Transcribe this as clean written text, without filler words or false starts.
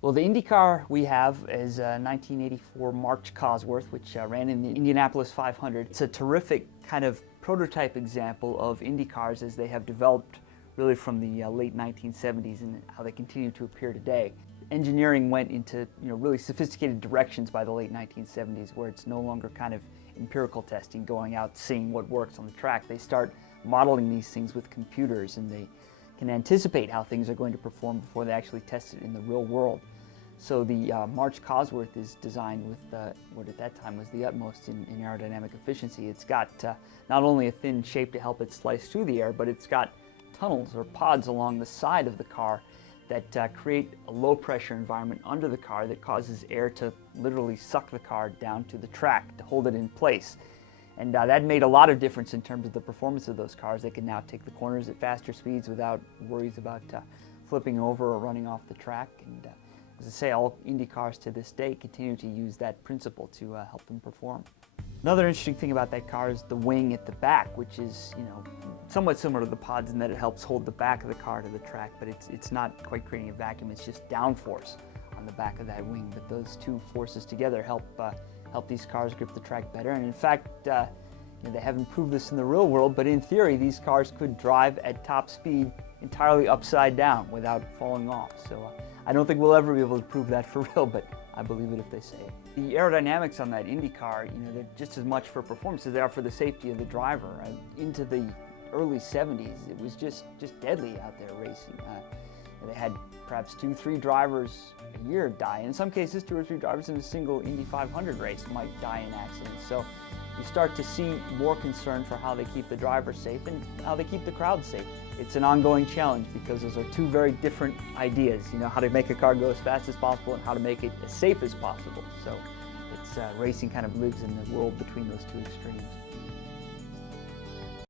Well, the IndyCar we have is a 1984 March Cosworth, which ran in the Indianapolis 500. It's a terrific kind of prototype example of IndyCars as they have developed really from the late 1970s and how they continue to appear today. Engineering went into really sophisticated directions by the late 1970s, where it's no longer kind of empirical testing, going out seeing what works on the track. They start modeling these things with computers, and they can anticipate how things are going to perform before they actually test it in the real world. So the March Cosworth is designed with what at that time was the utmost in aerodynamic efficiency. It's got not only a thin shape to help it slice through the air, but it's got tunnels or pods along the side of the car that create a low pressure environment under the car that causes air to literally suck the car down to the track to hold it in place. And that made a lot of difference in terms of the performance of those cars. They can now take the corners at faster speeds without worries about flipping over or running off the track. And as I say, all Indy cars to this day continue to use that principle to help them perform. Another interesting thing about that car is the wing at the back, which is somewhat similar to the pods in that it helps hold the back of the car to the track, but it's not quite creating a vacuum. It's just downforce on the back of that wing. But those two forces together help these cars grip the track better. And in fact, they haven't proved this in the real world, but in theory, these cars could drive at top speed entirely upside down without falling off. So I don't think we'll ever be able to prove that for real, but I believe it if they say it. The aerodynamics on that Indy car, they're just as much for performance as they are for the safety of the driver. Into the early 70s, it was just deadly out there racing. They had perhaps 2-3 drivers a year die. In some cases, 2 or 3 drivers in a single Indy 500 race might die in accidents. So you start to see more concern for how they keep the driver safe and how they keep the crowd safe. It's an ongoing challenge because those are two very different ideas, how to make a car go as fast as possible and how to make it as safe as possible. So racing kind of lives in the world between those two extremes.